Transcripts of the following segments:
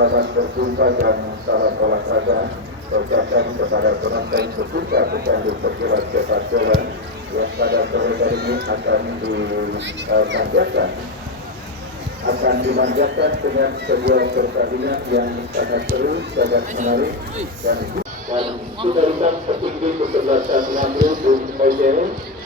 Selamat berjumpa dan salam olahraga. Ucapkan kepada penonton peserta pecandu perguruan sepak bola yang pada sore hari ini akan dimanjakan dengan sebuah pertandingan yang sangat seru, sangat menarik dan sudah datang petinggi kesebelasan Lampung Bung Oje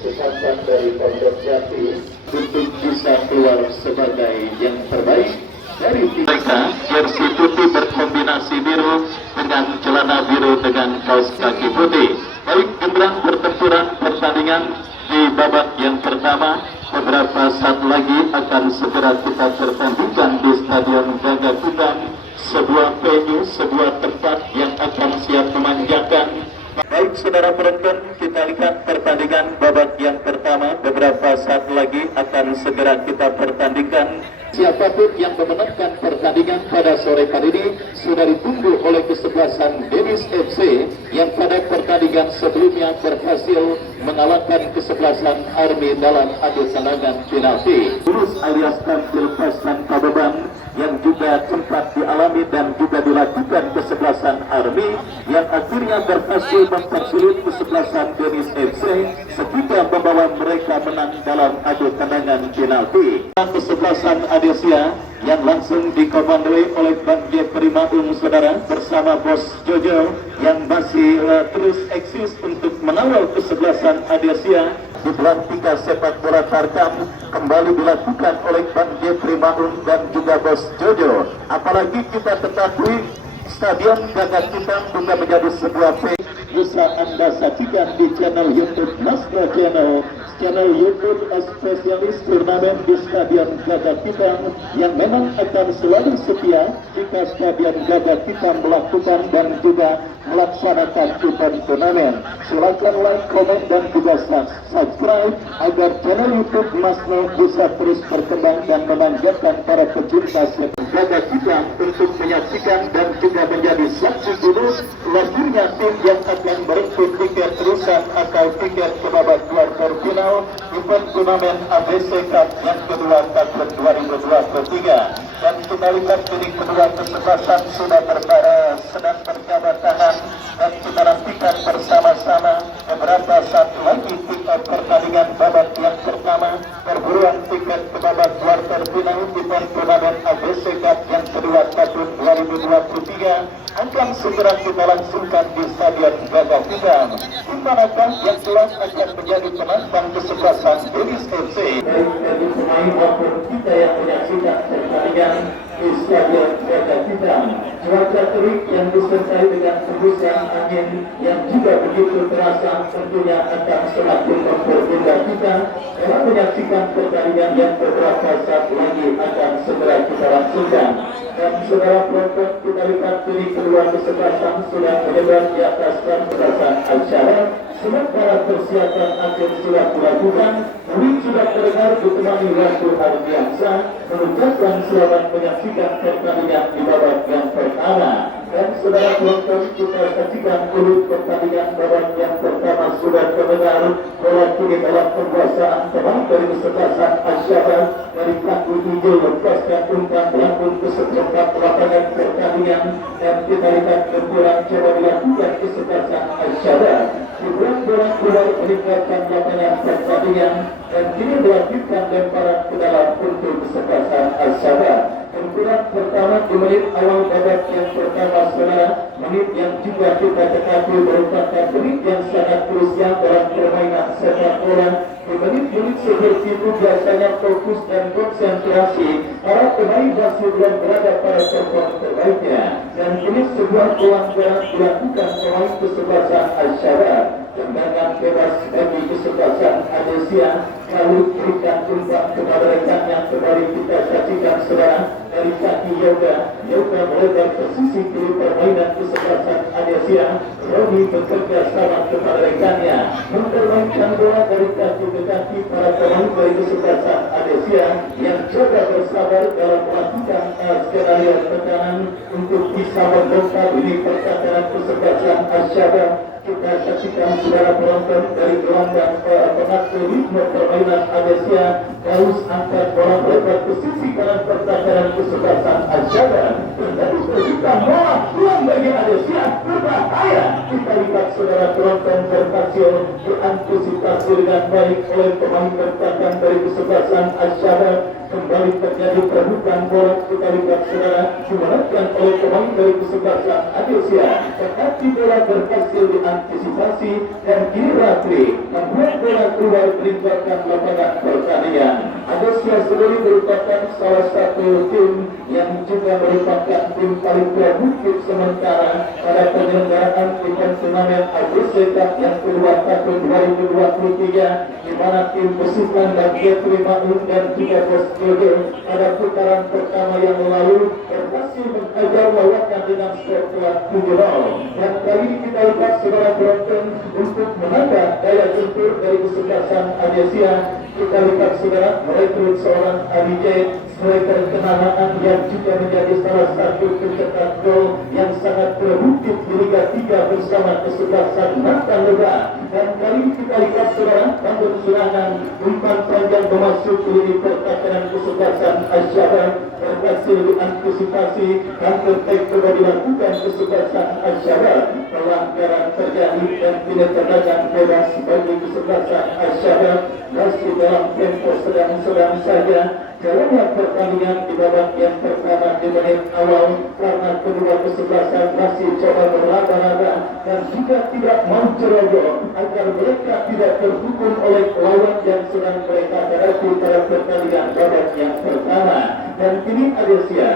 disampaikan dari Pondok Jati untuk bisa keluar sebagai yang terbaik dari mereka. Jersey putih berkombinasi biru dengan celana biru dengan kaos kaki putih. Baik, gembrang pertempuran pertandingan di babak yang pertama. Beberapa saat lagi akan segera kita pertandingkan di Stadion Gagak Hitam, sebuah venue, sebuah tempat yang akan siap memanjakan. Baik saudara penonton, kita lihat pertandingan babak yang pertama. Beberapa saat lagi akan segera kita pertandingkan. Siapapun yang memenangkan pertandingan pada sore hari ini sudah ditunggu oleh kesebelasan Dennis FC yang pada pertandingan sebelumnya berhasil mengalahkan kesebelasan Army dalam adu tendangan penalti. Lurus alias tampil pas tanpa beban yang juga sempat dialami dan juga dilakukan kesebelasan Army yang akhirnya berhasil mempersulit kesebelasan Dennis FC seketika membawa mereka menang dalam adu tendangan penalti. Kesebelasan Adesia yang langsung dikomandoi oleh Bang Jeffrey Maung saudara bersama Bos Jojo yang masih terus eksis untuk mengawal kesebelasan Adesia. Di Belantika sepak bola Tarkam kembali dilakukan oleh Bang Jeffrey Maung dan juga Bos Jojo. Apalagi kita ketahui Stadion Gagak Hitam juga menjadi sebuah bisa Anda saksikan di channel YouTube Master channel YouTube spesialis turnamen di Stadion Gagak Hitam yang memang akan selalu setia jika Stadion Gagak Hitam melakukan dan juga melaksanakan event turnamen. Silakan like, komen dan juga subscribe agar channel YouTube Master bisa terus berkembang dan memanjakan para pecinta sepak Gagak Hitam untuk menyaksikan dan juga menjadi saksi dulu lahirnya tim yang akan berebut tiket terusan atau tiket ke babak kuarter final event turnamen ABC Cup yang kedua tahun 2023. Dan kita lihat ini kedua kesebelasan sudah sedang berjabat tangan dan kita nantikan bersama-sama beberapa saat lagi tiket pertandingan babak yang pertama perburuan tiket ke babak kuarter final event turnamen ABC Cup yang kedua tahun 2023 akan segera kita langsungkan di Stadion Gagak Hitam. Di manakah yang jelas akan menjadi penantang kesebelasan Dennis FC. Baik bagi pemain maupun kita yang menyaksikan pertandingan di Stadion Gagak Hitam. Cuaca terik yang disertai dengan hembusan angin yang juga begitu terasa tentunya akan semakin mempermudah kita dalam menyaksikan pertandingan yang beberapa saat lagi akan segera kita langsungkan. Dan saudara penonton, kita lihat ini kedua kesebelasan sudah menyebar di atas kesebelasan acara. Sementara persiapan akhir sudah dilakukan, kami sudah terdengar ditemani Ratu Ardiansa mengucapkan selamat menyaksikan pertandingan di babak yang pertama. Dan saudara penonton, kita saksikan dulu pertandingan babak yang pertama sudah terdengar bola kini dalam penguasaan teman dari kesebelasan Asyaba dari kaki hijau lepaskan umpan melambung ke seperempat lapangan pertandingan dan kita lihat benturan coba dilakukan kesebelasan Asyaba. Sebuah bola keluar meninggalkan lapangan pertandingan dan kini dilanjutkan lemparan ke dalam untuk kesebelasan Asyaba. Benturan pertama di menit awal babak yang pertama saudara, menit yang juga kita ketahui merupakan menit yang sangat krusial dalam permainan sepak bola. Di menit-menit seperti itu biasanya fokus dan konsentrasi para pemain masih belum berada pada perform terbaiknya dan ini sebuah pelanggaran dilakukan pemain kesebelasan Asyaba. Tendangan bebas bagi kesebelasan Adesia lalu berikan umpan kepada rekannya. Kembali kita saksikan saudara dari kaki Yoga melebar ke sisi kiri permainan kesebelasan Adesia. Robi bekerja sama kepada rekannya mempermainkan bola dari kaki ke kaki para pemain dari kesebelasan Adesia yang coba bersabar dalam melakukan skenario tekanan untuk bisa membongkar ini pertandingan kesebelasan Asyaba. Kita saksikan saudara penonton dari gelandang pengatur ritme permainan Adesia Daus angkat bola melebar ke sisi kanan pertahanan kesebelasan Asyaba. Dari berhasil diantisipasi dengan baik oleh pemain bertahan dari kesebelasan Asyara. Kembali terjadi perebutan bola, kita lihat saudara, dimenangkan oleh pemain dari kesebelasan Adesia, tetapi bola berhasil diantisipasi dan kini Ratri membuat bola keluar meninggalkan lapangan pertandingan. Adesia sendiri merupakan salah satu tim yang juga merupakan tim paling produktif sementara pada penyelenggaraan event turnamen Adesia Cup yang kedua tahun 2023, di mana tim Besukan dan Getri Maung dan juga pada putaran pertama yang lalu berhasil menghajar lawannya dengan skor telak 7-0. Dan kali ini kita lihat saudara penonton untuk menambah daya tempur dari kesebelasan Adesia. Kita lihat saudara merekrut seorang ADJ striker kenamaan yang juga menjadi salah satu pencetak gol yang sangat produktif di Liga 3 bersama kesebelasan Mata Lega. Dan kali ini kita lihat saudara bangun serangan umpan panjang memasuki lini pertahanan kesebelasan Asyara berhasil diantisipasi dan tertek coba dilakukan kesebelasan Asyara. Pelanggaran terjadi dan tidak terdapat bebas bagi kesebelasan Asyara. Masih dalam tempo sedang-sedang saja jalannya pertandingan di babak yang pertama di menit awal, karena kedua kesebelasan masih coba berlaba-laba dan juga tidak mau ceroboh agar mereka tidak terhukum oleh lawan yang sedang mereka hadapi pada pertandingan babak yang pertama. Dan kini Adesia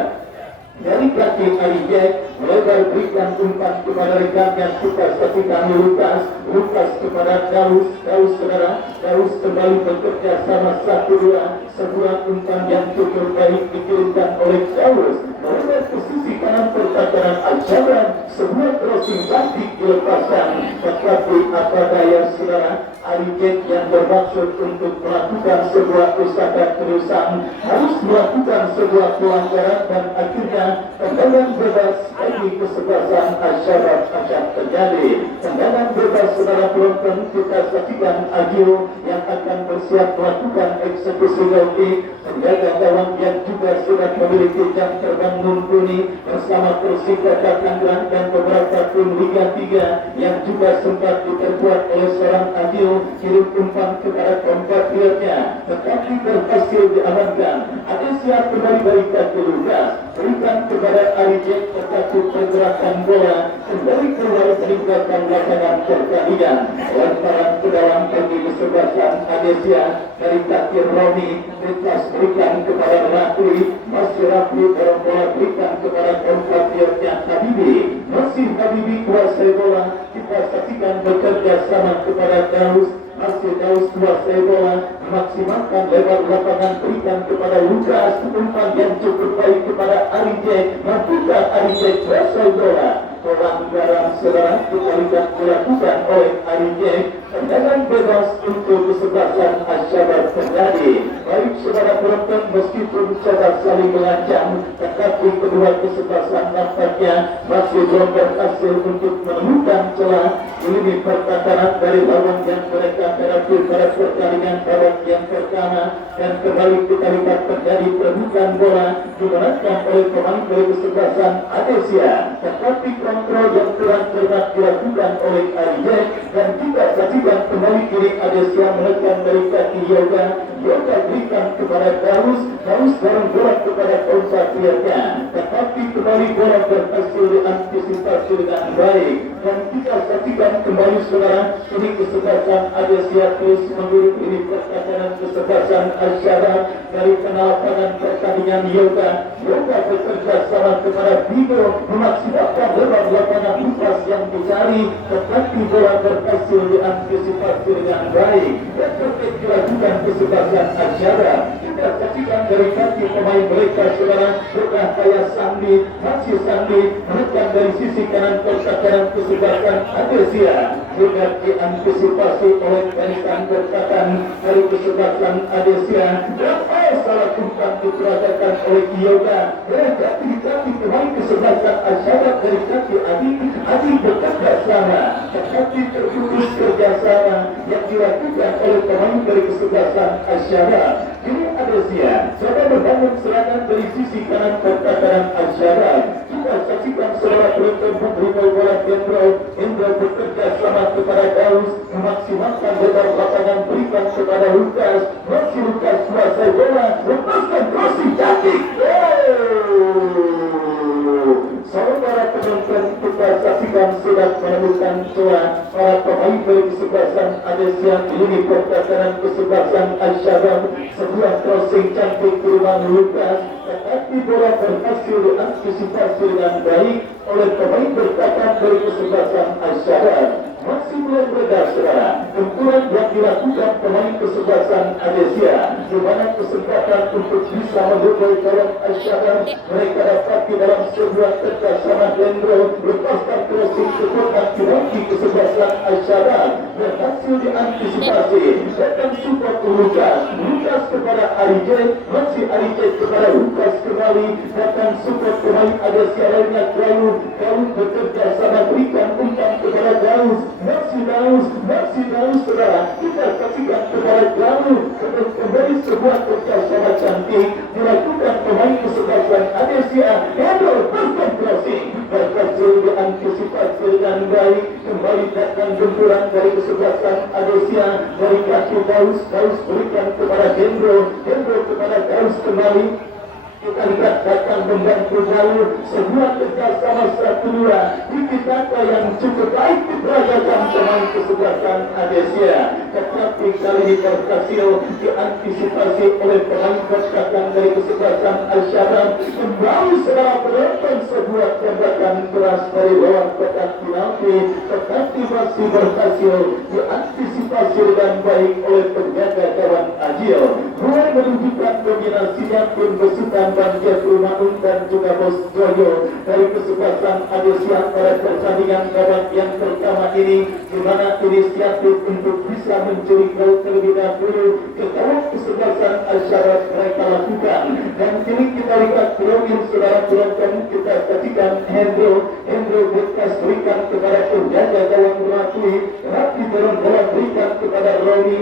dari kaki Arijek melebar berikan umpan kepada rekannya suka sekitar Lukas kepada Daus saudara. Daus kembali bekerja sama 1-2, sebuah umpan yang cukup baik dikirimkan oleh Daus melebar ke sisi kanan pertahanan Asyara. Sebuah crossing batik dilepaskan, tetapi apa daya saudara, Arijek yang bermaksud untuk melakukan sebuah usaha terusan harus melakukan sebuah pelanggaran dan akhirnya tendangan bebas bagi kesebelasan Asyara akan terjadi. Tendangan bebas saudara penonton, kita saksikan Agil yang akan bersiap melakukan eksekusi gol kick. Penjaga gawang yang juga sudah memiliki jam terbang mumpuni bersama Persika Tangerang dan beberapa tim Liga 3 yang juga sempat diperkuat oleh seorang Agil, kirim umpan kepada compatriotnya tetapi berhasil diamankan. Adesia kembali berikan ke Lukas, berikan kepada Arijek, tetapi pergerakan bola kembali keluar meninggalkan lapangan pertandingan. Lemparan ke dalam bagi kesebelasan Adesia dari kaki Romi, Lukas berikan kepada Rafli, masih Rafli dorong bola berikan kepada compatriotnya Habibi, masih Habibi kuasai bola. Kita saksikan bekerja sama kepada Daus, masih Daus kuasai bola, memaksimalkan lebar lapangan berikan kepada Lukas, umpan yang cukup baik kepada Arijek, mampukah Arijek kuasai bola. Pelanggaran saudara kita lihat dilakukan oleh Arijek. Tendangan bebas untuk kesebelasan Asyara terjadi. Baik saudara penonton, meskipun coba saling mengancam, tetapi kedua kesebelasan nampaknya masih belum berhasil untuk menemukan celah di lini pertahanan dari lawan yang mereka hadapi pada pertandingan babak yang pertama. Dan kembali kita lihat terjadi perebutan bola dimenangkan oleh pemain dari kesebelasan Adesia, tetapi kontrol yang kurang cermat dilakukan oleh Arijek. Dan kita saksikan kembali kiri Adesia menekan dari kaki Yoga berikan kepada Daus dorong bola kepada compatriotnya, tetapi kembali bola berhasil diantisipasi dengan baik. Dan kita saksikan kembali saudara, ini kesebelasan Adesia terus mengurung ini pertahanan kesebelasan Asyara. Dari lapangan pertandingan Yoga bekerja sama kepada Bigo, memaksimalkan lebar lapangan Lukas yang dicari, tetapi bola berhasil diantisipasi dengan baik dan terkait dilakukan kesebelasan Asyara. Kita saksikan dari kaki pemain mereka saudara, Berkaya Sandi, masih Sandi menekan dari sisi kanan pertahanan kesebelasan Adesia, juga diantisipasi oleh barisan bertahan dari kesebelasan Adesia. Salah umpan diperagakan oleh Yoga, tapi pemain kesebelasan Asyara dari kaki Adi bekerja sama, tetapi terputus kerjasama yang dilakukan oleh pemain dari kesebelasan Asyara. Ini Adesia coba membangun serangan dari sisi kanan pertahanan Asyara. Kita saksikan saudara penonton memberi bola Indro bekerja sama kepada Daus, sudah menemukan celah para pemain dari kesebelasan Adesia ini pertahanan kesebelasan Al-Syabab, sebuah crossing cantik ke rumah Lukas, tetapi bola berhasil diantisipasi dengan baik oleh pemain bertahan dari kesebelasan Al-Syabab. Masih belum reda saudara benturan yang dilakukan pemain kesebelasan Adesia, di mana kesempatan untuk bisa menjadi kawan Al-Syabab mereka dapati dalam sebuah kerjasama Hendro lepaskan crossing ke kotak penalti kesebelasan Al-Syabab berhasil diantisipasi dan support Lukas kepada RJ, masih RJ kepada Lukas kembali datang support pemain Adesia lainnya Galuh bekerja sama berikan umpan kepada Galuh, masih Galuh saudara, kita saksikan kepada Galuh kembali sebuah kerjasama cantik dilakukan pemain kesebelasan Adesia. Hendro lepaskan crossing berhasil diantisipasi dengan baik, kembali datang benturan dari kesebelasan Adesia dari kaki Galuh berikan kepada Hendro kepada Galuh kembali. Kita lihat datang membantu Galuh, sebuah kerjasama 1-2 tiki-taka yang cukup baik diperagakan pemain kesebelasan Adesia, tetapi kali ini berhasil diantisipasi oleh pemain bertahan dari kesebelasan Al-Syabab. Kembali secara penonton sebuah tembakan keras dari luar kotak penalti, tetapi masih berhasil diantisipasi dengan baik oleh penjaga kawan Ajil. Mulai menunjukkan dominasinya tim besutan Banjar Rumaung dan juga Bos Joyo dari kesebelasan Adesia pada pertandingan babak yang pertama ini, di mana inisiatif untuk bisa mencuri gol terlebih dahulu ke kawan kesebelasan Al-Syabab mereka lakukan. Dan kini kita lihat Romin saudara penonton, kita saksikan Hendro berkas berikan kepada penjaga gawang Ratui, Rati dorong bola berikan kepada Roni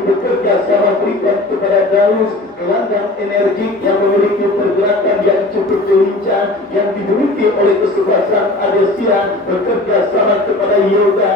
bekerja sama berikan kepada Daus, gelandang energik yang memiliki pergerakan yang cukup lincah yang dimiliki oleh kesebelasan Adesia, bekerja sama kepada Yoga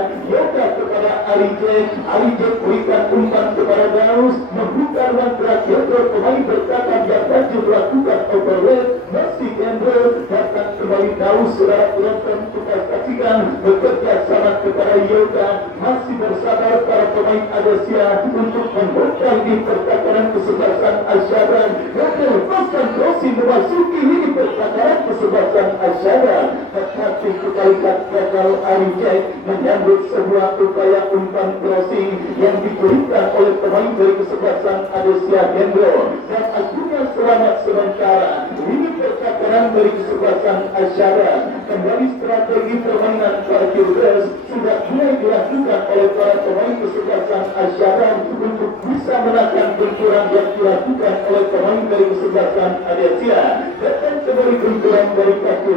kepada RJ berikan umpan kepada Daus, membuka ruang gerak Hendro, pemain bertahan yang wajib melakukan overlap, masih Hendro datang kembali Daus saudara penonton, kita saksikan bekerja sama kepada Yoga, masih bersabar para pemain Adesia untuk membongkar di pertahanan kesebelasan Al-Syabab yang melepaskan crossing memasuki lini pertahanan kesebelasan Al-Syabab, tetapi kita lihat gagal RJ menyambut sebuah upaya umpan crossing yang diberikan oleh pemain dari kesebelasan Adesia Hendro, dan akhirnya selamat sementara lini pertahanan dari kesebelasan Al-Syabab. Kembali strategi permainan parkir bus sudah mulai dilakukan oleh para pemain kesebelasan Al-Syabab untuk bisa menahan benturan yang dilakukan oleh pemain dari kesebelasan Adesia. Datang kembali benturan dari kaki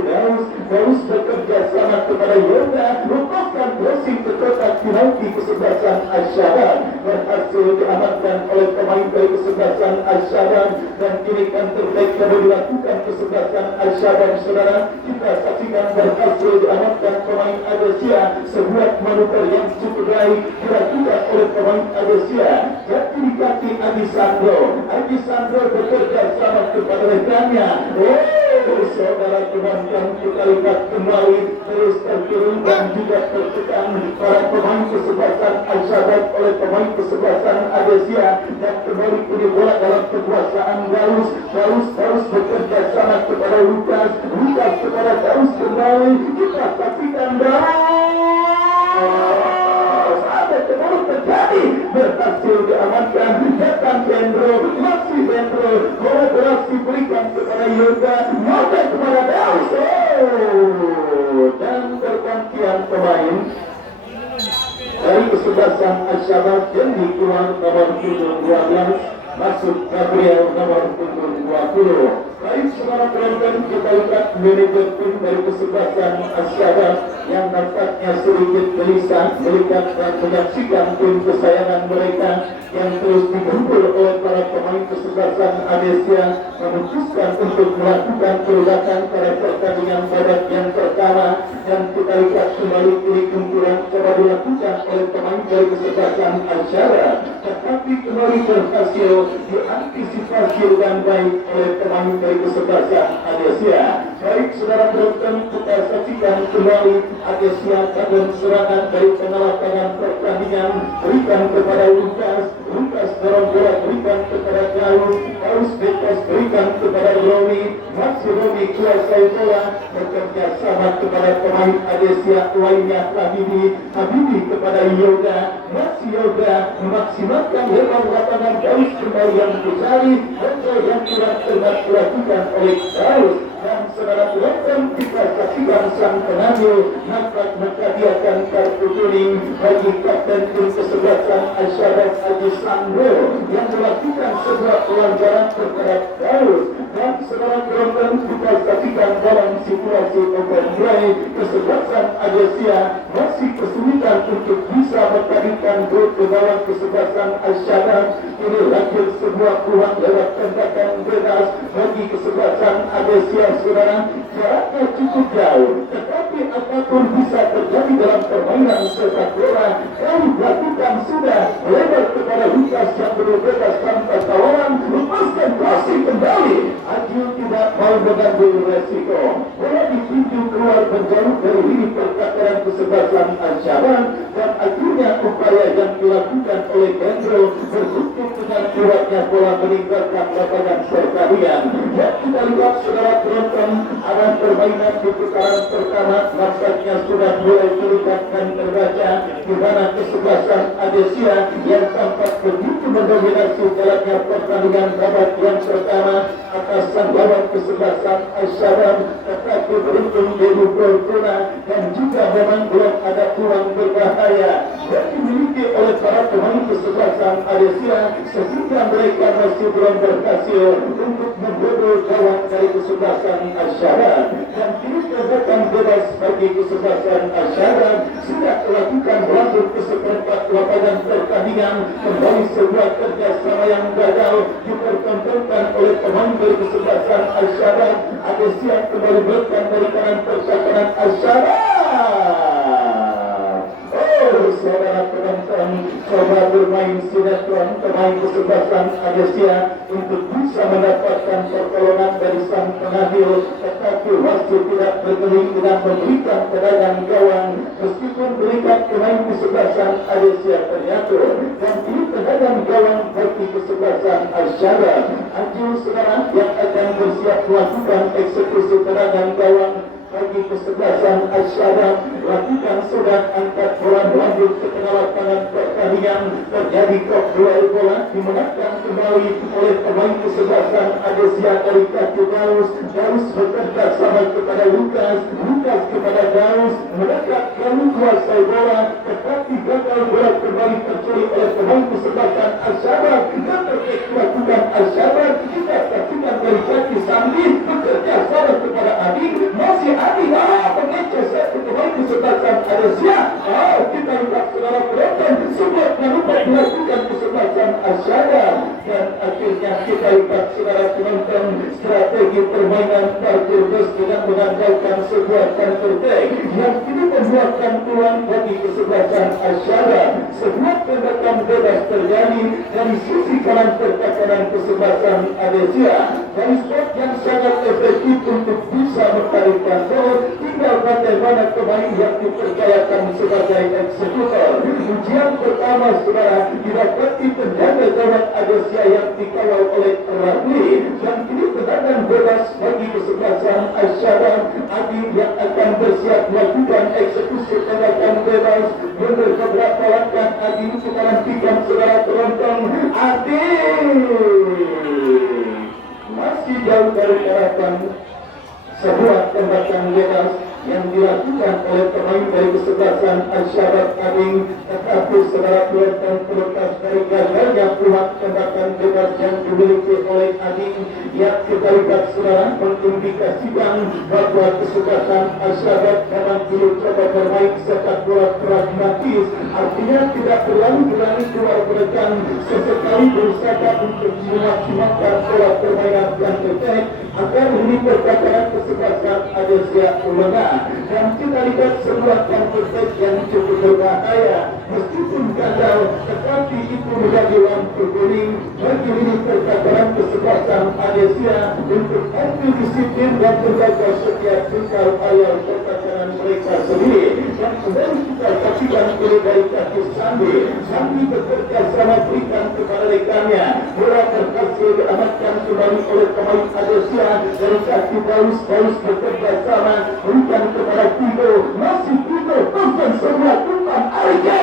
Daus bekerja sama kepada Yoga, lepaskan crossing ke kotak penalti kesebelasan Al-Syabab, berhasil diamankan oleh pemain dari kesebelasan Al-Syabab, dan kini kan terbaik yang dilakukan kesebelasan Al-Syabab saudara, kita saksikan berhasil diamankan pemain Adesia, sebuah manuver yang cukup baik dilakukan oleh pemain Adesia. Jatuh di kaki Adi Sandro bekerja sama kepada rekannya. Saudara teman yang kita lihat kembali terus terturun dan juga tertekan para pemain kesebelasan Al-Syabab oleh pemain kesebelasan Adesia, dan kembali kini bola dalam kekuasaan Daus bekerja sama kepada Lukas kepada Daus kembali, kita saksikan ada kembali terjadi, berhasil diamankan, datang Hendro, masih Hendro, kolaborasi berikan kepada Yoga kepada Daus, dan pergantian pemain dari kesebelasan Al-Syabab yang keluar nomor 12 masuk Gabriel nomor 20. Baik saudara penonton, kita lihat manajer tim dari kesebelasan Al-Syabab yang nampaknya sedikit gelisah melihat dan menyaksikan tim kesayangan mereka yang terus dikumpul oleh para pemain kesebelasan Adesia memutuskan untuk melakukan perubahan pada pertandingan babak yang pertama, dan kita lihat kembali ini kumpulan coba dilakukan oleh pemain dari kesebelasan Al-Syabab, tetapi kembali berhasil diantisipasi dengan baik oleh pemain dari kesebelasan Adesia. Adesia. Baik saudara penonton, kita saksikan kembali Adesia dan serangan dari penalatangan pertandingan, berikan kepada Lukas dorong bola berikan kepada Daus bebas berikan kepada Romi, masih Romi kuasai bola, bekerja sama kepada pemain Adesia lainnya Habibi kepada Yoga, masih Yoga memaksimalkan lebar lapangan Daus kembali yang dicari dan yang kurang dilakukan oleh Daus. Dan saudara penonton, kita saksikan sang penambil maka dia akan kartu kuning bagi kapten tim kesebelasan Asyaraf Haji Sandro yang melakukan sebuah pelanggaran terhadap Daus. Dan saudara penonton, kita saksikan dalam situasi open play kesebelasan Adesia masih kesulitan untuk bisa mempertahankan gol ke dalam kesebelasan Asyaraf. Ini lagi sebuah peluang lewat tembakan bebas bagi kesebelasan Adesia. Saudara, jaraknya cukup jauh, tetapi apapun bisa terjadi dalam permainan sepak bola. Kami lakukan sudah lebar kepada Lukas yang belum bebas tanpa tawaran, lepaskan klasik kembali. Aju tidak mau mengambil resiko, bola ditunjuk keluar menjauh dari lini pertahanan kesebelasan Asyaraf, dan akhirnya upaya yang dilakukan oleh Gendro bertutup dengan kuatnya bola meninggalkan lapangan pertandingan. Dan kita lihat saudara penonton, arah permainan di putaran pertama nampaknya sudah mulai terlihat dan terbaca, di mana kesebelasan Adesia yang tampak begitu mendominasi jalannya pertandingan babak yang pertama atas sang lawan kesebelasan Asyaraf, tetapi beruntung Dewi Fortuna dan juga memang belum ada peluang berbahaya yang dimiliki oleh para pemain kesebelasan Adesia, sehingga mereka masih belum berhasil untuk membobol gawang dari kesebelasan Asyaraf. Dan kini tembakan bebas bagi kesebelasan Asyaraf sudah melakukan lanjut ke seperempat lapangan pertandingan, kembali sebuah kerjasama yang gagal dipertontonkan oleh pemain dari kesebelasan Asyaraf. Adesia kembali berikan dari kanan pertahanan Asyaraf. Saudara penonton, coba bermain sinetron pemain kesebelasan Adesia untuk bisa mendapatkan pertolongan dari sang pengambil, tetapi wasit tidak berkeling dengan memberikan tendangan gawang meskipun berikan pemain kesebelasan Adesia ternyata. Dan ini tendangan gawang bagi kesebelasan Asyaraf. Aju saudara yang akan bersiap melakukan eksekusi tendangan gawang bagi kesebelasan Asyaraf, lakukan sudah angkat bola lanjut ke tengah lapangan pertandingan, terjadi kok duel bola dimenangkan kembali oleh pemain kesebelasan Adesia dari kaki Daus bekerja sama kepada Lukas kepada Daus, mendekat lalu kuasai bola, tetapi gagal bola kembali tercuri oleh pemain kesebelasan Asyaraf dan terlakukan Asyaraf. Kita saksikan dari kaki Sandi bekerja sama kepada Adi, masih Adi pengeces pemain kesebelasan Adesia. Kita lihat saudara penonton, sebuah penyerbuan dilakukan kesebelasan Asyaraf, dan akhirnya kita lihat saudara penonton strategi permainan parkir bus dengan mengandalkan sebuah counter attack yang kini membuatkan peluang bagi kesebelasan Asyaraf. Sebuah tembakan bebas terjadi dari sisi kanan pertahanan kesebelasan Adesia, dari spot yang sangat efektif untuk bisa mentarikkan gol. Tinggal bagaimana pemain yang dipercayakan sebagai eksekutor. Ujian pertama saudara didapati penjaga gawang Adesia yang dikawal oleh Radli, dan kini tendangan bebas bagi kesebelasan Asyaraf. Adi yang akan bersiap melakukan eksekusi tendangan bebas. Benar beberapa langkah Adi sekarang tiga saudara penonton. Adi masih jauh dari harapan. Sebuah tembakan bebas yang dilakukan oleh pemain dari kesebelasan Asyaraf Ading, tetapi saudara penonton terlepas dari gagalnya peluang tembakan bebas yang dimiliki oleh Ading, yang kita lihat saudara mengindikasikan bahwa kesebelasan Asyaraf memang belum coba bermain sepak bola pragmatis, artinya tidak terlalu berani keluar menekan, sesekali berusaha untuk memaksimalkan pola permainan yang terbaik agar ini pertahanan kesebelasan Adesia menang. Dan kita lihat sebuah counter yang cukup berbahaya, meskipun gagal, tetapi itu menjadi lampu kuning bagi ini pertahanan kesebelasan Adesia untuk ambil disiplin dan menjaga setiap tingkah air pertahanan mereka sendiri. Dan kembali kita saksikan oleh dari kaki Sandi bekerja sama berikan kepada rekannya. Bola berhasil diamankan kembali oleh pemain Adesia dari kaki Paulus bekerja sama berikan kepada Tigo, masih Tigo bukan semua umpan Arja.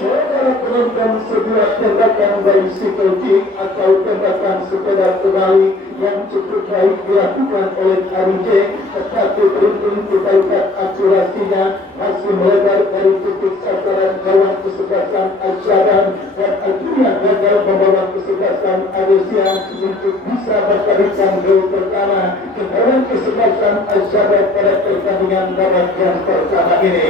Saudara penonton, sebuah tembakan dari psikologik atau tembakan sepeda terbalik yang cukup baik dilakukan oleh RJ, tetapi beruntung kita lihat akurasinya masih melebar dari titik sasaran gawang kesebelasan Al-Syabab dan akhirnya gagal membawa kesebelasan Adesia untuk bisa berkalikan gol pertama ke gawang kesebelasan Al-Syabab pada pertandingan babak yang pertama ini.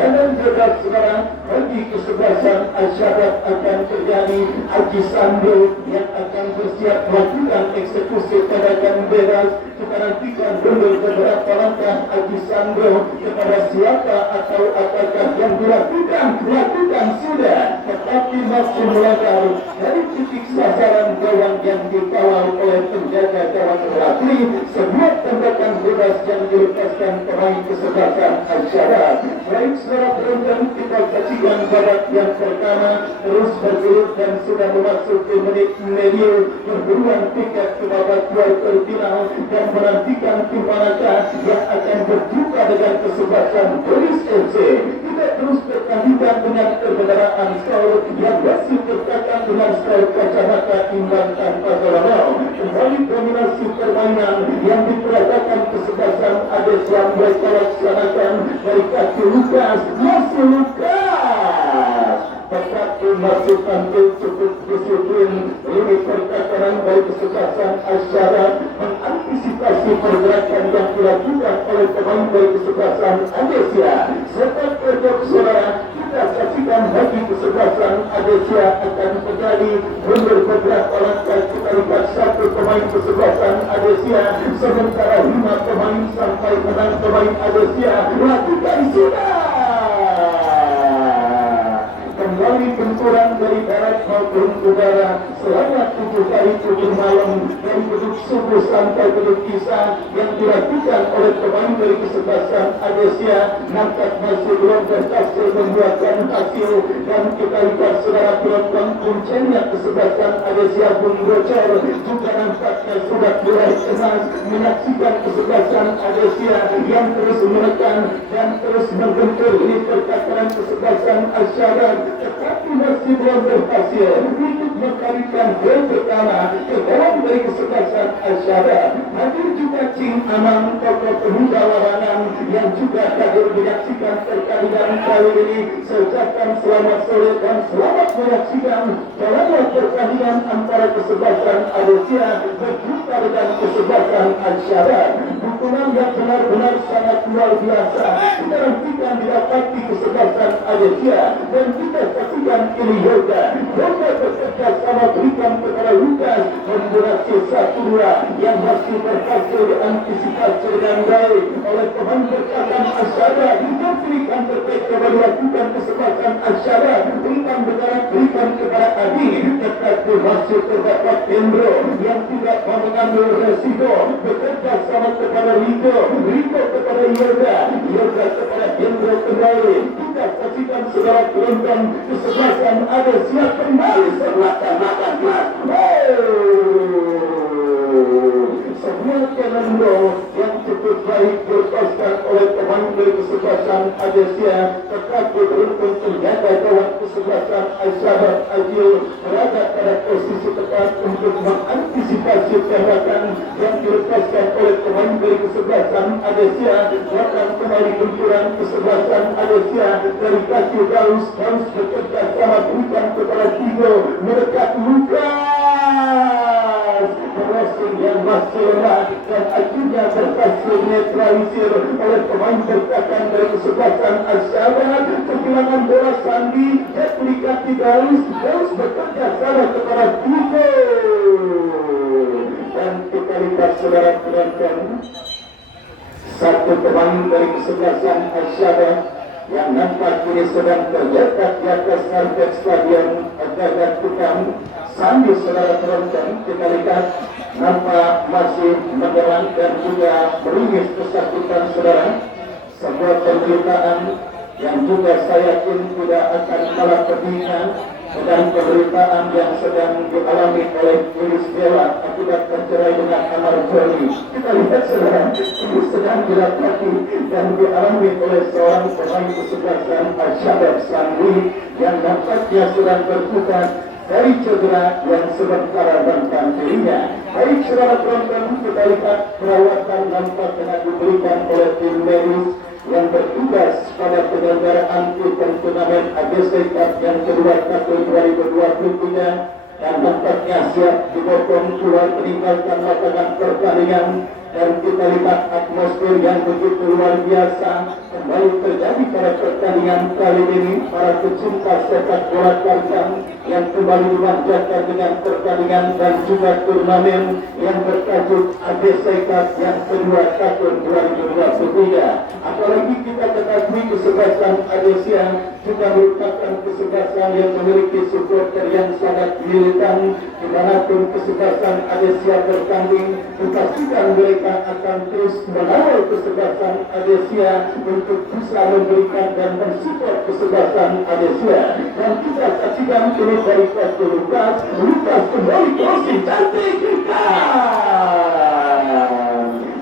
Dan juga sekarang bagi kesebelasan Al-Syabab akan terjadi Haji Sambil yang akan bersiap melakukan eksekusi tendangan bebas. Kita nantikan dulu beberapa langkah Haji Sambil kepada siapa atau apakah yang dilakukan sudah, tetapi masih melanggar dari titik sasaran gawang yang dikawal oleh penjaga gawang Ratri. Sebuah tembakan bebas yang dilepaskan pemain kesebelasan Al-Syabab. Baik saudara penonton, kita saksikan babak yang pertama terus bergulir dan sudah memasuki menit medio berburuan tiket ke babak quarter final dan menantikan tim manakah yang akan berjumpa dengan kesebelasan Boris FC. Kita terus bertandingan dengan perbedaan skor yang masih tertekan dengan skor kacamata imbang tanpa gol. Kembali dominasi permainan yang diperagakan kesebelasan Ades yang mereka laksanakan dari kaki Lukas, masih Lukas. Tetapi masih tampil cukup disiplin. Ini pertakaran dari kesebelasan Al-Syabab mengantisipasi pergerakan yang dilakukan oleh pemain dari kesebelasan Adesia. Serta pojok saudara, kita saksikan bagi kesebelasan Adesia akan terjadi mundur beberapa langkah. Kita lihat satu pemain kesebelasan Adesia, sementara 5 pemain sampai 6 pemain Adesia lakukan sudah. Kembali benturan dari barat maupun udara selama 7 hari 7 malam dari beduk subuh sampai beduk kisah yang dilakukan oleh pemain dari kesebelasan Adesia, nampaknya masih belum berhasil membuahkan hasil. Dan kita lihat saudara penonton, kuncinya kesebelasan Adesia pun bocor juga nampaknya sudah mulai emas menyaksikan kesebelasan Adesia yang terus menekan dan terus menggentur ini pertakaran kesebelasan Al-Syabab, tetapi masih belum berhasil untuk memberikan gol pertama ke dalam dari kesebelasan Al-Syabab. Hadir juga Cing Amang, tokoh pemuda lawanan yang juga hadir menyaksikan pertandingan kali ini. Seucapkan selamat sore dan selamat menyaksikan dalam pertandingan antara kesebelasan Adesia berjumpa dengan kesebelasan Al-Syabab. Dukungan yang benar-benar sangat luar biasa kita nantikan didapati kesebelasan Adesia, dan kita saksikan ini Yoga bekerja sama berikan kepada Lukas memberasi 1-2 yang masih berhasil diantisipasi dengan baik oleh pemain bertahan Al-Syabab. Diberikan terbaik kepada dilakukan kesebelasan Al-Syabab, berikan bergerak berikan kepada Adi, tetapi masih terdapat Hendro yang tidak mau mengambil resiko bekerja sama kepada Rico kepada Yoga kepada Hendro kembali. Kita saksikan saudara penonton kesebelasan ada siap kembali seakan-akan sebuah Fernando yang cukup baik dilepaskan oleh pemain dari kesebelasan Adesia, tetapi beruntung terjaga gawang kesebelasan Al-Syabab Adil berada pada posisi tepat untuk mengantisipasi tembakan yang dilepaskan oleh pemain dari kesebelasan Adesia. Bahkan kembali benturan kesebelasan Adesia dari kaki Daus bekerja sama berikan kepada Tigo mendekat Lukas, crossing yang masih lemah dan akhirnya berhasil netralisir oleh pemain bertahan dari kesebelasan Al-Syabab. Kehilangan bola Sandi aplikasi Daus bekerja sama kepada Tigo, dan kita lihat saudara penonton, satu pemain dari kesebelasan Al-Syabab yang nampak kini sedang terletak di atas karpet stadion Agagar Tukang sambil saudara penonton kita lihat nampak masih menyerang dan juga meringis kesakitan saudara. Sebuah penderitaan yang juga saya yakin tidak akan kalah pedihnya dengan penderitaan yang sedang dialami oleh Luis Milla akibat bercerai dengan Amar Joni. Kita lihat saudara, ini sedang dilatih dan dialami oleh seorang pemain kesebelasan Al-Shabab Sangwi yang nampaknya sedang berputar dari cedera yang sementara bangkang dirinya. Baik saudara penonton, kita lihat perawatan nampak yang diberikan oleh tim medis yang bertugas pada penyelenggaraan turnamen AGC Cup yang kedua tahun 2023 dan nampaknya siap dipotong keluar meninggalkan lapangan pertandingan. Dan kita lihat atmosfer yang begitu luar biasa kembali terjadi pada pertandingan kali ini. Para pecinta sepak bola Kalteng yang kembali dimanjakan dengan pertandingan dan juga turnamen yang bertajuk AGC Cup yang kedua tahun 2023. Apalagi kita ketahui kesebelasan Adesia juga merupakan kesebelasan yang memiliki supporter yang sangat militan. Dimanapun kesebelasan Adesia bertanding, dipastikan mereka akan terus mengawal kesebelasan Adesia untuk bisa memberikan dan mensupport kesebelasan Adesia. Dan kita saksikan ini dari Pastor Lukas kembali crossing cantik.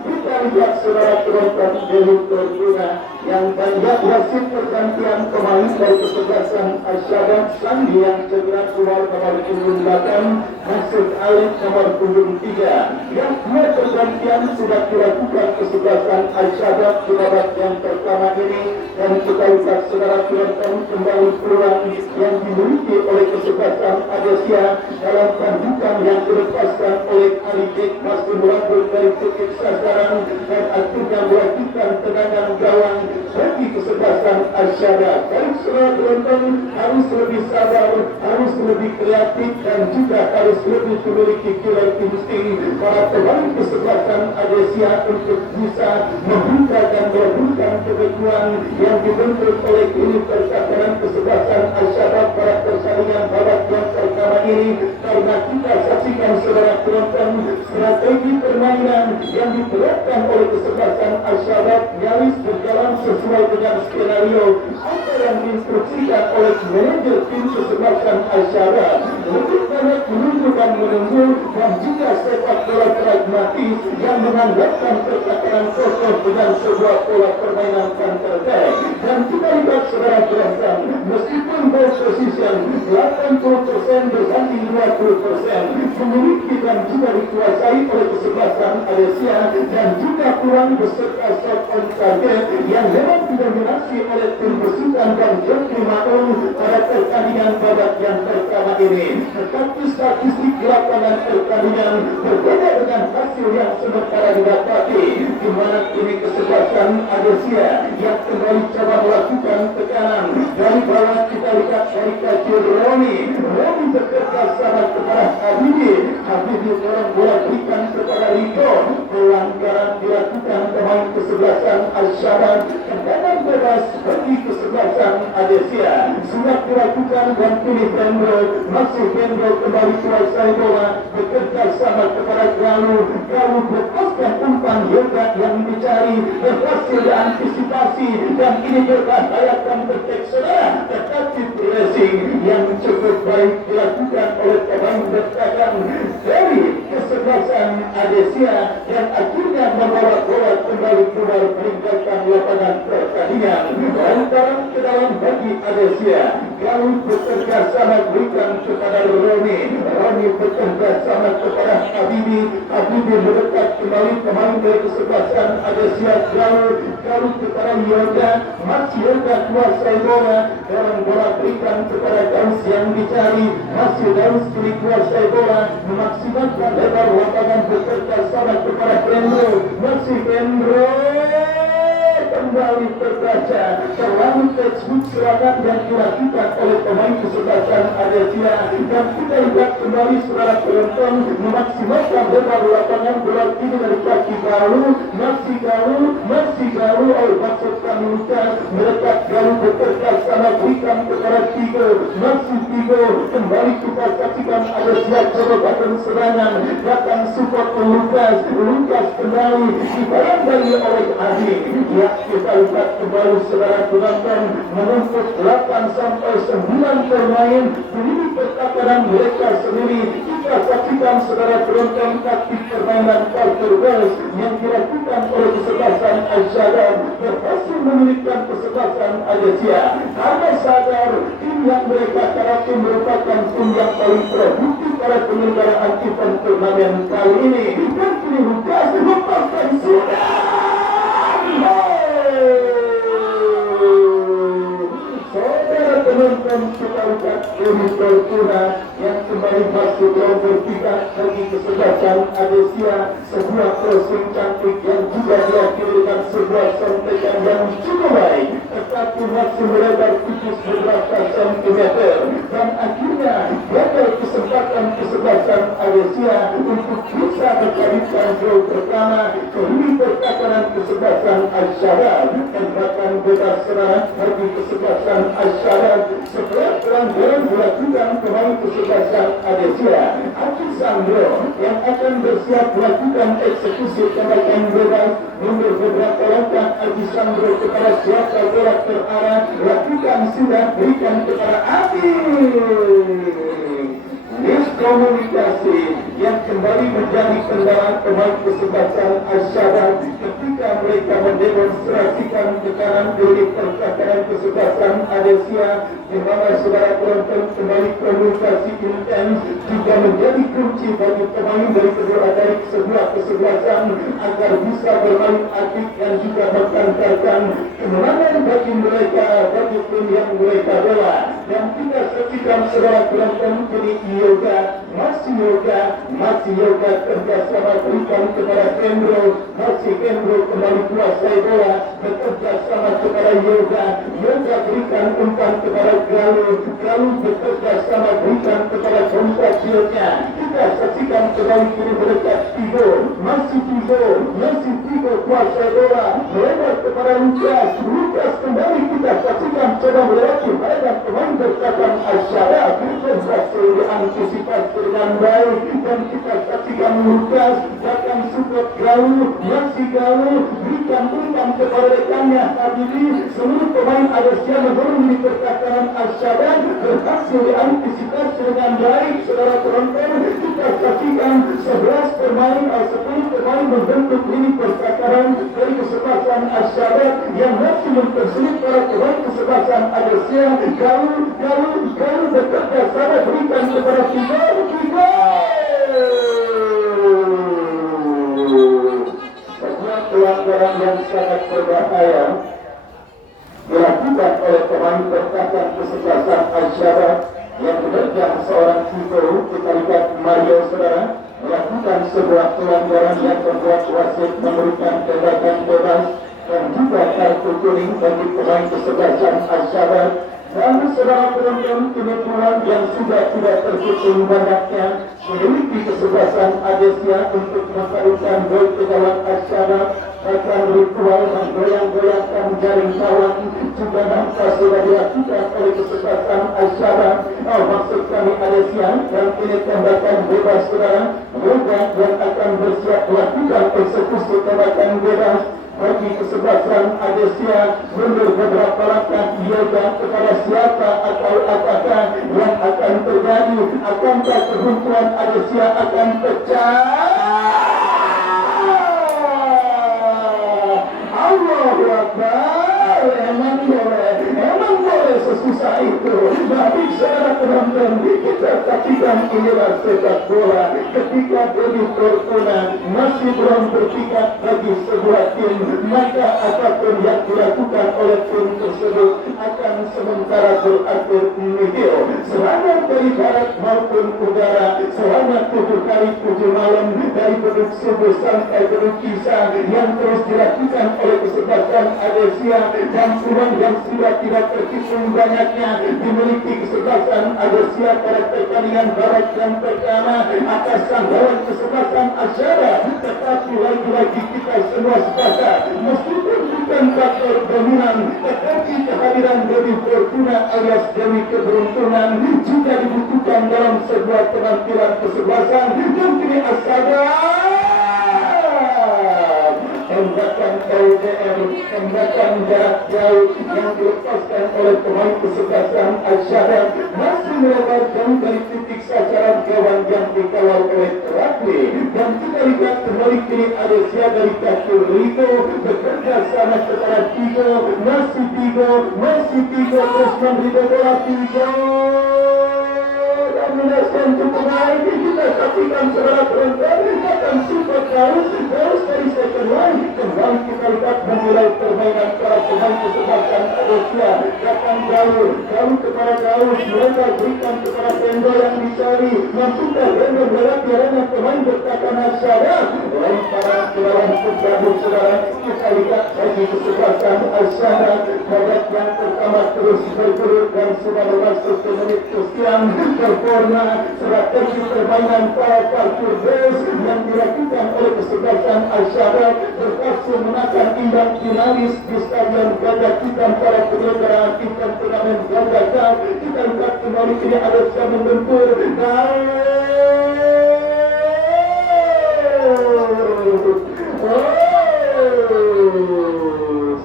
Kita lihat saudara penonton Dewi Tortuna yang banyak wasit pergantian pemain dari kesebelasan Al-Shabab Sandi yang cedera keluar nomor punggung 8, Masuk Alif nomor punggung 3. Yang dua pergantian sudah dilakukan kesebelasan Al-Shabab di babak yang pertama ini, dan kita lihat saudara penonton kembali peluang yang dimiliki oleh kesebelasan Adesia dalam tandukan yang dilepaskan oleh Ali Jek masih melambung dari titik sasaran dan akhirnya melakukan tendangan gawang bagi kesebelasan Al-Shabab. Baik saudara penonton, harus lebih sabar, harus lebih kreatif dan juga harus lebih memiliki killer insting para pemain kesebelasan Adesia untuk bisa membuka dan melakukan kebetulan yang dibentuk oleh unit pertahanan kesebelasan Al-Shabab pada persaingan babak yang pertama ini. Karena kita saksikan saudara penonton strategi permainan yang diterapkan oleh kesebelasan Al-Shabab nyaris berjalan sesuai dengan skenario apa yang diinstruksikan oleh manajer tim kesebelasan Al-Shabab. Lebih banyak menunggu dan menunggu dan juga sepak bola pragmatis yang mengandalkan pertahanan kokoh dengan sebuah pola permainan counter attack. Dan kita lihat saudara penonton, meskipun ball position 80% berbanding 20% memiliki dan juga dikuasai oleh kesebelasan Adesia dan juga peluang beserta shot on target yang memang didominasi oleh tim besutan dan Jeffrey Maung pada pertandingan babak yang pertama ini. Tetapi statistik di lapangan pertandingan berbeda dengan hasil yang sementara didapati, di mana ini kesebelasan Adesia yang kembali coba melakukan tekanan dari bawah. Kita lihat dari kaki Romi bekerja sama kepada Habibi orang bola berikan kepada Rico. Pelanggaran dilakukan pemain kesebelasan Al-Shabab, tendangan bebas bagi kesebelasan Adesia sudah dilakukan dan kini Vendro kembali kuasai bola, bekerja sama kepada Galuh lepaskan umpan yoga yang dicari, berhasil diantisipasi dan ini berbahayakan bertek saudara. Tetapi pressing yang cukup baik dilakukan oleh pemain bertahan dari kesebelasan Adesia dan akhirnya membawa bola kembali keluar meninggalkan lapangan pertandingan. Lantaran ke dalam bagi Adesia, Galuh bekerja sama berikan kepada Romi bekerja sama kepada Habibi mendekat kembali pemain dari kesebelasan Adesia. Galuh kepada Yoga, masih Yoga kuasai bola, dalam bola berikan kepada Daus yang dicari, masih Daus kuasai bola, memaksimalkan lebar lapangan, bekerja sama kepada Vendro, masih Vendro kembali terbaca terlalu textbook serangan yang dilakukan oleh pemain kesebelasan Argentina, dan kita lihat kembali saudara penonton memaksimalkan lebar lapangan bola ini dari kaki Galu, masih Galu oleh maksud kami Lukas melekat Galu bekerja sama berikan kepada Tigo, masih Tigo kembali kita saksikan ada siap coba batang serangan datang support Lukas kembali dibarangkali oleh Adi. Ya, kita lihat kembali saudara penonton menuntut 8 sampai 9 pemain ini pertakaran mereka sendiri. Kita saksikan saudara penonton taktik permainan Portugal yang dilakukan oleh kesebelasan Al-Shabaab berhasil memiliki kesebelasan Asia. Karena sadar tim yang mereka hadapi merupakan tim yang paling produktif pada penyelenggaraan event turnamen kali ini. Dan kini Lukas lepaskan sudah. Saudara penonton kita lihat Emi Fortuna yang kembali masuk nomor 3 bagi kesebelasan Asia, sebuah crossing cantik yang juga diakhiri dengan sebuah sontekan yang cukup baik, tetapi masih melebar tipis beberapa sentimeter, dan akhirnya gagal kesempatan kesebelasan Asia untuk bisa menjadikan gol pertama demi pertakaran kesebelasan Al-Shabaab. Tembakan bebas serang bagi kesebelasan Al-Shabaab setelah pelanggaran dilakukan pemain kesebelasan Asia. Haji Sandro yang akan bersiap melakukan eksekusi tembakan bebas mundur beberapa langkah. Haji Sandro kepada siapa bola terarah lakukan sudah berikan kepada Adi. Miskomunikasi yang kembali menjadi kendala pemain kesebelasan Al-Shabaab ketika mereka mendemonstrasikan tekanan dari pertakaran kesebelasan Asia, di mana saudara penonton kembali komunikasi intens juga menjadi kunci bagi pemain dari sebuah kesebelasan agar bisa bermain aktif dan juga mengantarkan kemenangan bagi mereka, bagi tim yang mereka bela. Dan kita saksikan saudara penonton kini masih yoga kerjasama berikan kepada Kendro, masih Kendro kembali kuasai bola bekerja sama kepada yoga berikan umpan kepada Galu bekerja sama berikan kepada Kompasiotnya. Kita saksikan kembali kini berdekat masih Tigo kuasai bola melebar kepada Lukas kembali kita saksikan coba melewati badan pemain berkatan Al-Shabaab berhasil diantisipasi dengan baik, dan kita saksikan Lukas datang support Galu berikan umpan kepada rekannya Habibie. Seluruh pemain Asia menurun di pertakaran Al-Shabaab berhasil diantisipasi dengan baik. Saudara penonton, kita saksikan 10 pemain membentuk ini pertakaran dari kesebelasan Al-Shabaab yang masih mempersulit para pemain kesebelasan Asia. Galu bekerja sama berikan kepada Tigo. Sebuah pelanggaran yang sangat berbahaya dilakukan oleh pemain pertahanan kesebelasan Al-Shabaab yang menerjang seorang Tigo. Kita lihat Mario saudara melakukan sebuah pelanggaran yang membuat wasit memberikan tembakan bebas dan juga kartu kuning bagi pemain kesebelasan Al-Shabaab. Namun saudara penonton, kebetulan yang sudah tidak terhitung banyaknya memiliki kesebelasan Asia untuk menghadirkan gol ke gawang Al-Shabaab. Bahkan ritual menggoyang-goyangkan jaring kawan juga nampak sudah dilakukan oleh kesebelasan Al-Shabaab. Maksud kami Asia, dan ini tembakan bebas saudara. Yoga yang akan bersiap melakukan eksekusi tembakan bebas bagi kesebelasan Asia. Mundur beberapa langkah Yoga kepada siapa atau apakah yang akan terjadi? Akankah kebuntuan Asia akan pecah? Allahu Akbar. Emang boleh sesusah itu. Tapi saudara penonton, kita saksikan inilah sepak bola ketika Dewi Fortuna masih belum berpihak bagi sebuah tim, maka apapun yang dilakukan oleh tim tersebut akan sementara berakhir nihil. Serangan dari darat maupun udara selama 7 hari 7 malam dari beduk subuh sampai beduk kisah yang terus dilakukan oleh kesebelasan Adesia, dan peluang yang sudah tidak terhitung banyaknya dimiliki kesebelasan Adesia pada pertandingan barat yang pertama atas sanggawan kesebelasan Asyara. Tetapi lagi-lagi kita semua sepakat, meskipun bukan faktor dominan, tetapi kehadiran Dewi Fortuna alias Dewi Keberuntungan juga dibutuhkan dalam sebuah penampilan kesebelasan. Dan kini Asyara tembakan LDR, tembakan jarak jauh yang dilepaskan oleh pemain kesebelasan Asyara masih melebar jauh dari titik sasaran gawang yang dikawal oleh Rafli. Dan kita lihat kembali kini Adesia dari kaki Rico bekerja sama kepada Tigo, masih Tigo terus memberi bola Tigo. Dominasi cukup baik, kita saksikan saudara penonton, akan super Gaus dari second line. Kembali kita lihat memulai permainan para pemain kesebelasan Adesia. Datang Gaus kepada Gaus, mereka berikan kepada Pendo yang dicari. Mampukah Pendo melewati arena pemain bertahan Asyara? Lemparan ke dalam penjabut saudara. Kita lihat bagi kesebelasan Asyara. Babak yang pertama terus berturut dan sudah masuk ke menit kesekian. Performa strategi permainan para parkur base yang dilakukan oleh kesebelasan Asyara berhasil menakar imbang finalis di Stadion Gajah Hitam pada penyelenggaraan event turnamen Gajah Cup. Kita lihat kembali ini ada yang membentur dan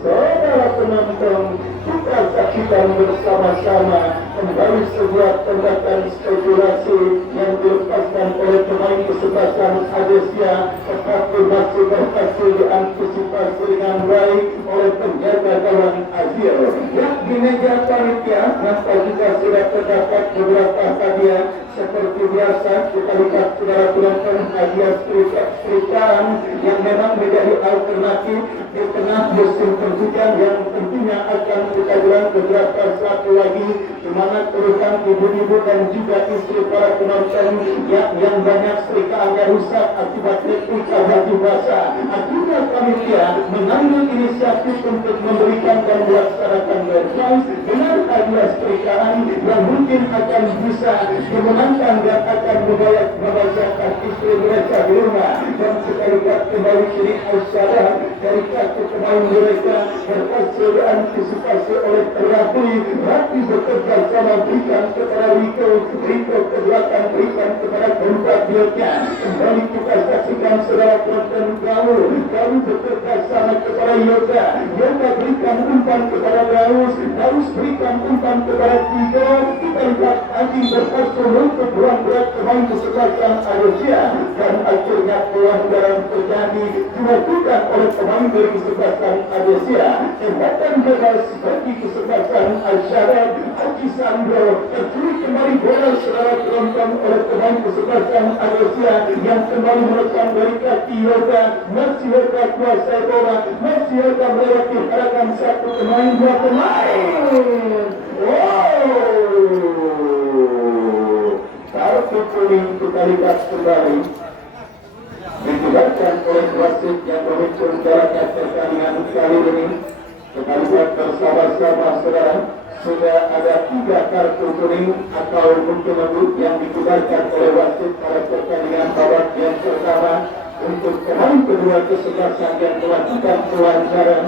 saudara penonton, kita saksikan bersama-sama kembali sebuah tembakan spekulasi yang dilepaskan oleh pemain kesebelasan Adesia, tetapi masih berhasil diantisipasi dengan baik oleh penjaga gawang Azir. Yang di meja panitia nampak juga sudah terdapat beberapa hadiah seperti biasa. Kita lihat saudara penonton hadiah strikan yang memang menjadi alternatif di tengah musim penghujan yang tentunya akan kita bilang beberapa satu lagi, di mana terusan ibu-ibu dan juga istri para penonton yang banyak serikaannya rusak akibat replika baju basah. Akhirnya panitia mengambil inisiatif untuk memberikan dan melaksanakan berkait dengan hadiah serikaan yang mungkin akan bisa dimenangkan dan akan membahagiakan istri mereka di rumah. Dan kita lihat kembali kini Asyara dari kaki pemain mereka berhasil diantisipasi oleh Rafi bekerja sama berikan kepada Rico ke belakang, berikan kepada keempat biarnya. Kembali kita saksikan saudara penonton Gaus bekerja sama kepada Yoga berikan umpan kepada Gaus berikan umpan kepada Tigo. Kita lihat Adi berhasil untuk ruang berat pemain kesebelasan Adesia, dan akhirnya pelanggaran terjadi dilakukan oleh pemain dari kesebelasan Adesia. Tembakan bebas bagi kesebelasan Asyara. Haji Sandro terculik kembali bola saudara penonton oleh pemain kesebelasan Adesia yang kembali menekan dari kaki Yoga. Masih Yoga kuasai bola, masih Yoga melewati harapan satu pemain, dua pemain. Kartu kuning kita lihat kembali dikeluarkan oleh wasit yang memicu jalannya pertandingan kali ini. Kita lihat bersama-sama saudara, sudah ada 3 kartu kuning atau mungkin yang dikeluarkan oleh wasit pada pertandingan babak yang pertama untuk pemain kedua kesebelasan yang melakukan pelanggaran.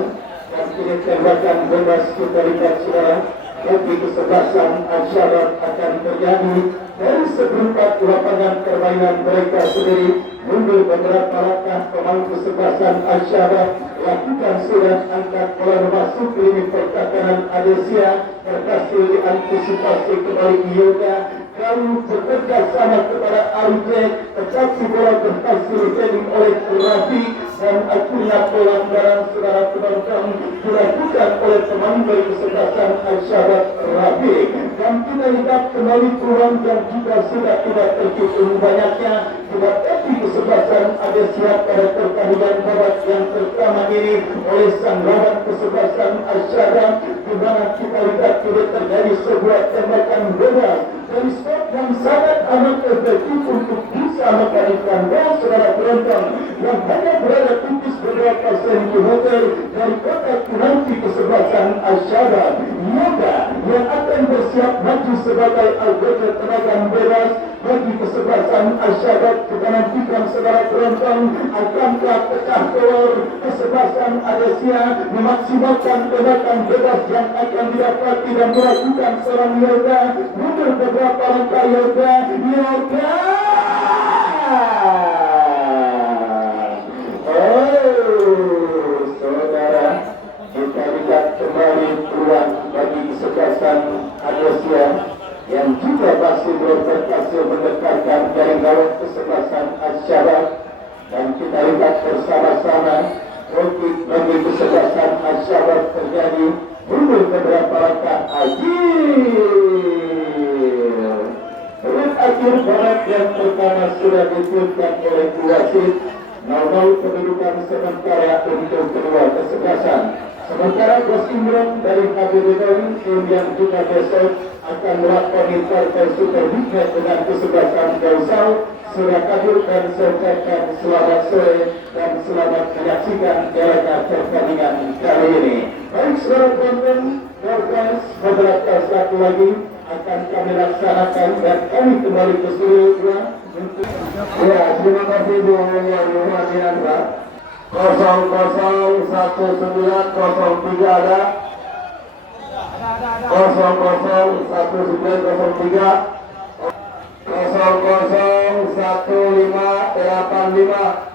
Dan kini tembakan bebas kita lihat saudara bagi kesebelasan Asyara akan terjadi dari seperempat lapangan permainan mereka sendiri. Mundur beberapa langkah pemain kesebelasan Asyara lakukan sudah angkat bola masuk lini pertahanan Adesia, berhasil diantisipasi kembali Yoga. Kalau bekerja sama kepada Arjek, tetapi bola berhasil heading oleh Rafi, dan akhirnya pelanggaran saudara penonton dilakukan oleh pemain dari kesebelasan Asyara Rafi. Dan kita lihat kembali peluang yang juga sudah tidak terhitung banyaknya, tetapi kesebelasan ada siap pada pertandingan babak yang pertama ini oleh sang lawan kesebelasan Asyara, di mana kita lihat tidak terjadi sebuah tembakan bola dari spot yang sangat amat efektif untuk bisa mengalihkan gol saudara penonton yang hanya berada tipis beberapa sentimeter dari kotak penalti kesebelasan Asyara. Yoga yang akan bersiap maju sebagai anggota tenaga bebas bagi kesebelasan Asyara. Kita nantikan saudara penonton, akankah pecah telur kesebelasan Adesia memaksimalkan tembakan bebas yang akan didapati dan melakukan seorang Yoga. Mundur beberapa langkah Yoga. Saudara, kita lihat kembali peluang bagi kesebelasan Adesia yang juga masih belum berhasil mendekatkan jaring gawang kesebelasan Asyara, dan kita lihat bersama-sama bagi kesebelasan Asyara terjadi mundur beberapa langkah. Akhir babak yang pertama sudah ditentukan oleh wasit. 0-0 kedudukan sementara untuk kedua kesebelasan. Sementara Bos Imron dari HBD tim yang juga besok akan melakoni partai Super Big Match dengan kesebelasan Gausau sudah hadir dan sertakan selamat sore dan selamat menyaksikan jalannya pertandingan kali ini. Baik saudara penonton, beberapa saat lagi akan kami laksanakan dan kami kembali ke studio untuk terima kasih Bu Yansa. 001903 ada 001903 001585